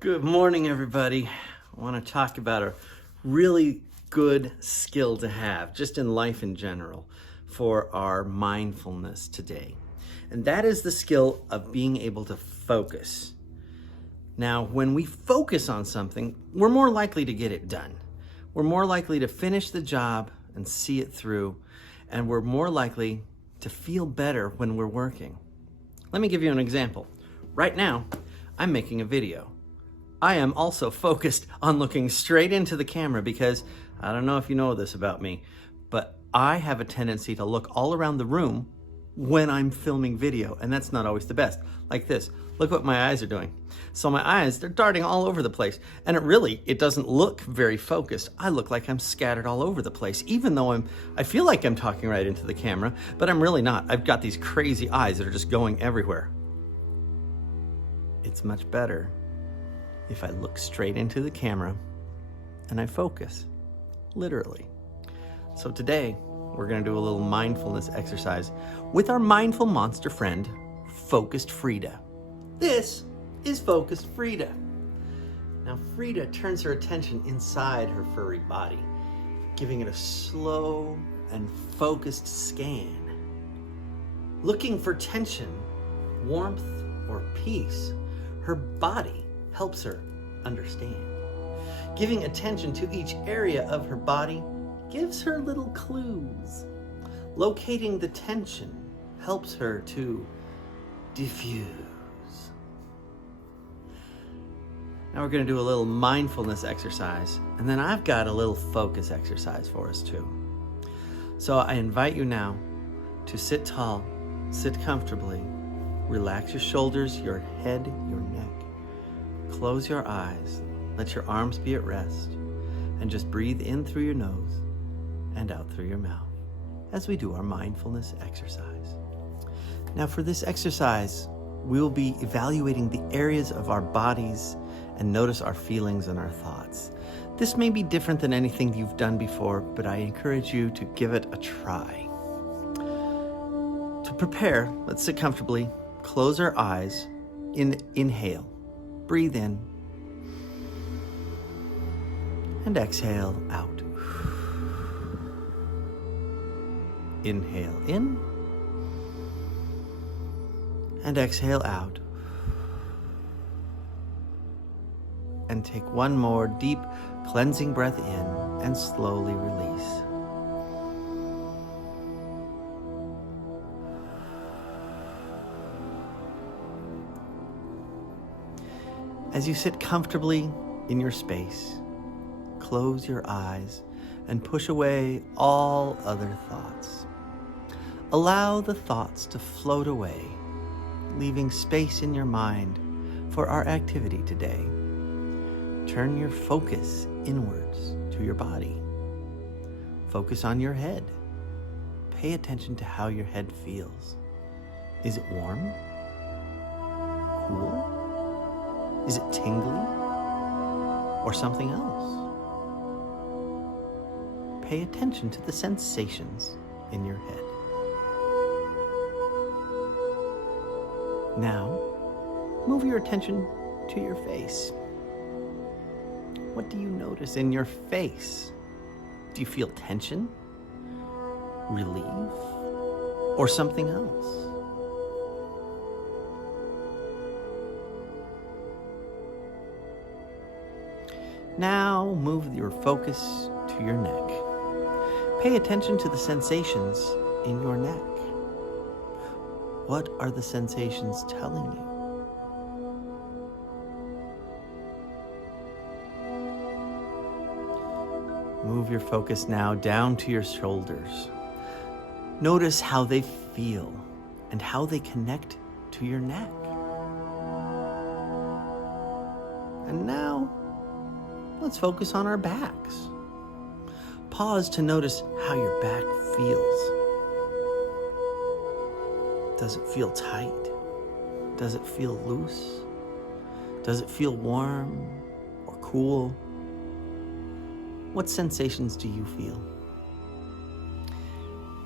Good morning, everybody. I want to talk about a really good skill to have, just in life in general, for our mindfulness today. And that is the skill of being able to focus. Now, when we focus on something, we're more likely to get it done. We're more likely to finish the job and see it through, and we're more likely to feel better when we're working. Let me give you an example. Right now, I'm making a video. I am also focused on looking straight into the camera because I don't know if you know this about me, but I have a tendency to look all around the room when I'm filming video, and that's not always the best. Like this, look what my eyes are doing. So my eyes, they're darting all over the place, and it doesn't look very focused. I look like I'm scattered all over the place, even though I feel like I'm talking right into the camera, but I'm really not. I've got these crazy eyes that are just going everywhere. It's much better if I look straight into the camera and I focus, literally. So today, we're gonna do a little mindfulness exercise with our mindful monster friend, Focused Frieda. This is Focused Frieda. Now, Frieda turns her attention inside her furry body, giving it a slow and focused scan. Looking for tension, warmth, or peace, her body helps her understand. Giving attention to each area of her body gives her little clues. Locating the tension helps her to diffuse. Now we're going to do a little mindfulness exercise, and then I've got a little focus exercise for us too. So I invite you now to sit tall, sit comfortably, relax your shoulders, your head, your neck. Close your eyes, let your arms be at rest, and just breathe in through your nose and out through your mouth as we do our mindfulness exercise. Now for this exercise, we will be evaluating the areas of our bodies and notice our feelings and our thoughts. This may be different than anything you've done before, but I encourage you to give it a try. To prepare, let's sit comfortably, close our eyes, inhale. Breathe in and exhale out. Inhale in and exhale out. And take one more deep cleansing breath in and slowly release. As you sit comfortably in your space, close your eyes and push away all other thoughts. Allow the thoughts to float away, leaving space in your mind for our activity today. Turn your focus inwards to your body. Focus on your head. Pay attention to how your head feels. Is it warm? Cool? Is it tingly? Or something else? Pay attention to the sensations in your head. Now, move your attention to your face. What do you notice in your face? Do you feel tension, relief, or something else? Now move your focus to your neck. Pay attention to the sensations in your neck. What are the sensations telling you? Move your focus now down to your shoulders. Notice how they feel and how they connect to your neck. And now, let's focus on our backs. Pause to notice how your back feels. Does it feel tight? Does it feel loose? Does it feel warm or cool? What sensations do you feel?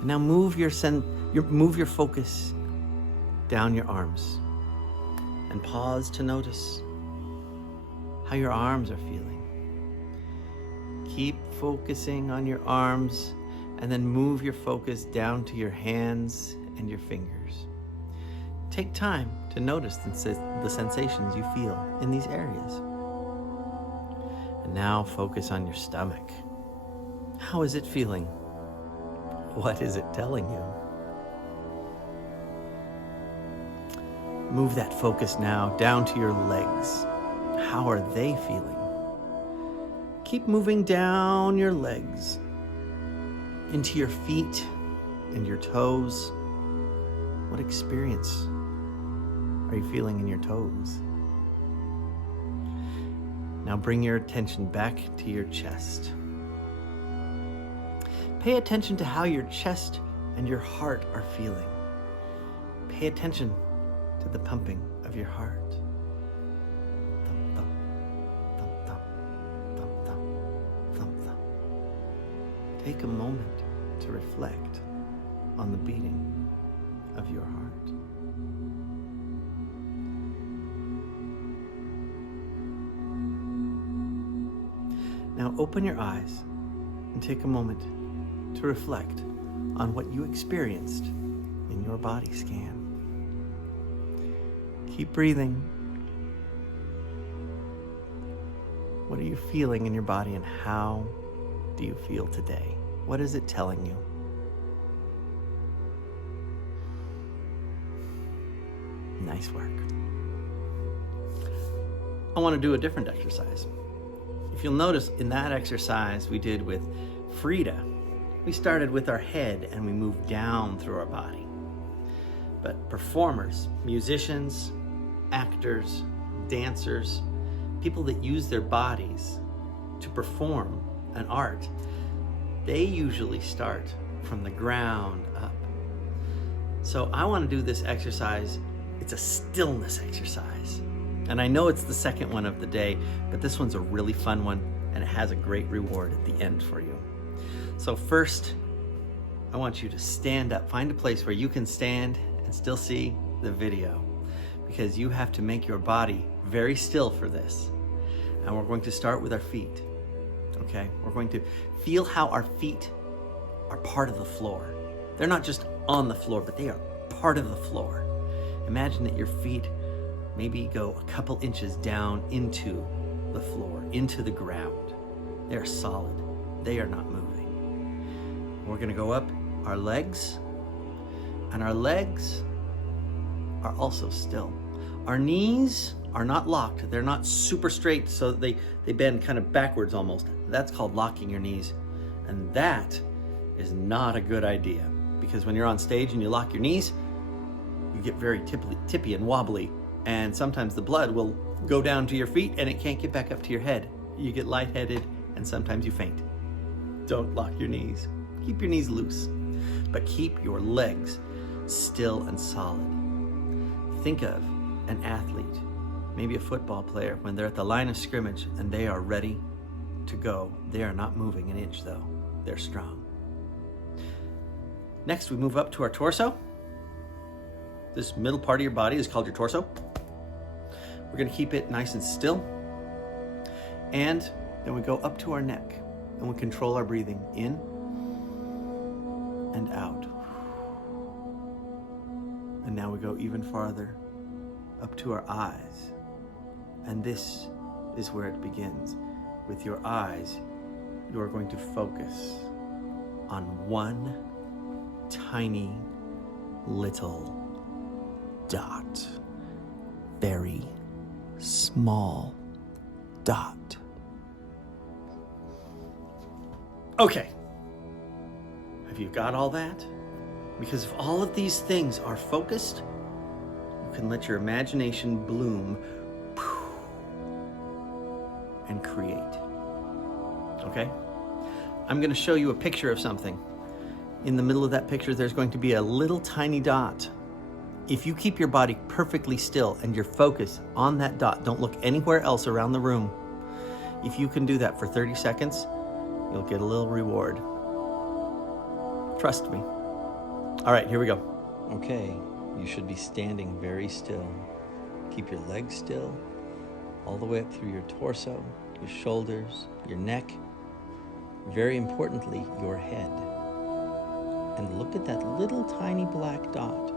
And now move your focus down your arms and pause to notice how your arms are feeling. Keep focusing on your arms and then move your focus down to your hands and your fingers. Take time to notice the sensations you feel in these areas. And now focus on your stomach. How is it feeling? What is it telling you? Move that focus now down to your legs. How are they feeling? Keep moving down your legs into your feet and your toes. What experience are you feeling in your toes? Now bring your attention back to your chest. Pay attention to how your chest and your heart are feeling. Pay attention to the pumping of your heart. Thump, thump, thump, thump, thump, thump, thump, thump. Take a moment to reflect on the beating of your heart. Now open your eyes and take a moment to reflect on what you experienced in your body scan. Keep breathing. What are you feeling in your body and how do you feel today? What is it telling you? Nice work. I want to do a different exercise. If you'll notice in that exercise we did with Frieda, we started with our head and we moved down through our body. But performers, musicians, actors, dancers, people that use their bodies to perform an art, they usually start from the ground up. So I want to do this exercise. It's a stillness exercise. And I know it's the second one of the day, but this one's a really fun one and it has a great reward at the end for you. So first, I want you to stand up. Find a place where you can stand and still see the video, because you have to make your body very still for this. And we're going to start with our feet, okay? We're going to feel how our feet are part of the floor. They're not just on the floor, but they are part of the floor. Imagine that your feet maybe go a couple inches down into the floor, into the ground. They are solid. They are not moving. We're going to go up our legs, and our legs are also still. Our knees are not locked. They're not super straight, so they bend kind of backwards almost. That's called locking your knees. And that is not a good idea, because when you're on stage and you lock your knees, you get very tippy and wobbly, and sometimes the blood will go down to your feet and it can't get back up to your head. You get lightheaded and sometimes you faint. Don't lock your knees. Keep your knees loose, but keep your legs still and solid. Think of an athlete, maybe a football player, when they're at the line of scrimmage and they are ready to go. They are not moving an inch though. They're strong. Next, we move up to our torso. This middle part of your body is called your torso. We're going to keep it nice and still. And then we go up to our neck and we control our breathing in and out. And now we go even farther up to our eyes. And this is where it begins. With your eyes, you are going to focus on one tiny little dot. Very small dot. Okay. Have you got all that? Because if all of these things are focused, you can let your imagination bloom and create. Okay? I'm going to show you a picture of something. In the middle of that picture, there's going to be a little tiny dot. If you keep your body perfectly still and your focus on that dot, don't look anywhere else around the room. If you can do that for 30 seconds, you'll get a little reward. Trust me. All right, here we go. Okay, you should be standing very still. Keep your legs still. all the way up through your torso, your shoulders, your neck, very importantly, your head. And look at that little tiny black dot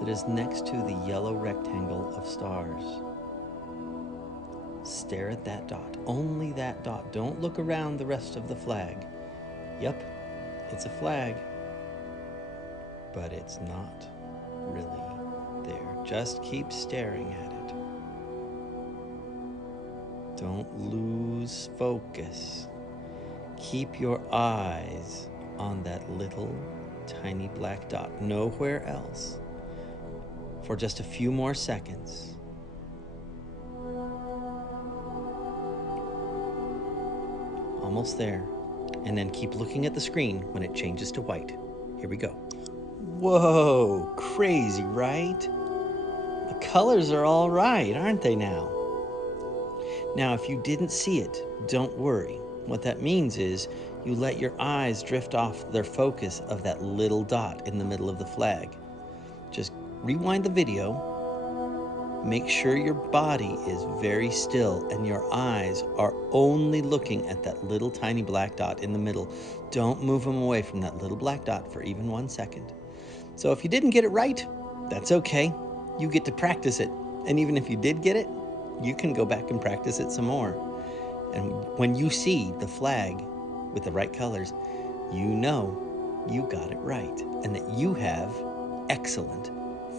that is next to the yellow rectangle of stars. Stare at that dot, only that dot. Don't look around the rest of the flag. Yep, it's a flag, but it's not really there. Just keep staring at it. Don't lose focus. Keep your eyes on that little tiny black dot, nowhere else, for just a few more seconds. Almost there. And then keep looking at the screen when it changes to white. Here we go. Whoa, crazy, right? The colors are all right, aren't they now? Now, if you didn't see it, don't worry. What that means is you let your eyes drift off their focus of that little dot in the middle of the flag. Just rewind the video. Make sure your body is very still and your eyes are only looking at that little tiny black dot in the middle. Don't move them away from that little black dot for even 1 second. So if you didn't get it right, that's okay. You get to practice it. And even if you did get it, you can go back and practice it some more. And when you see the flag with the right colors, you know you got it right and that you have excellent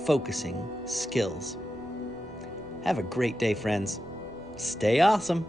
focusing skills. Have a great day, friends. Stay awesome.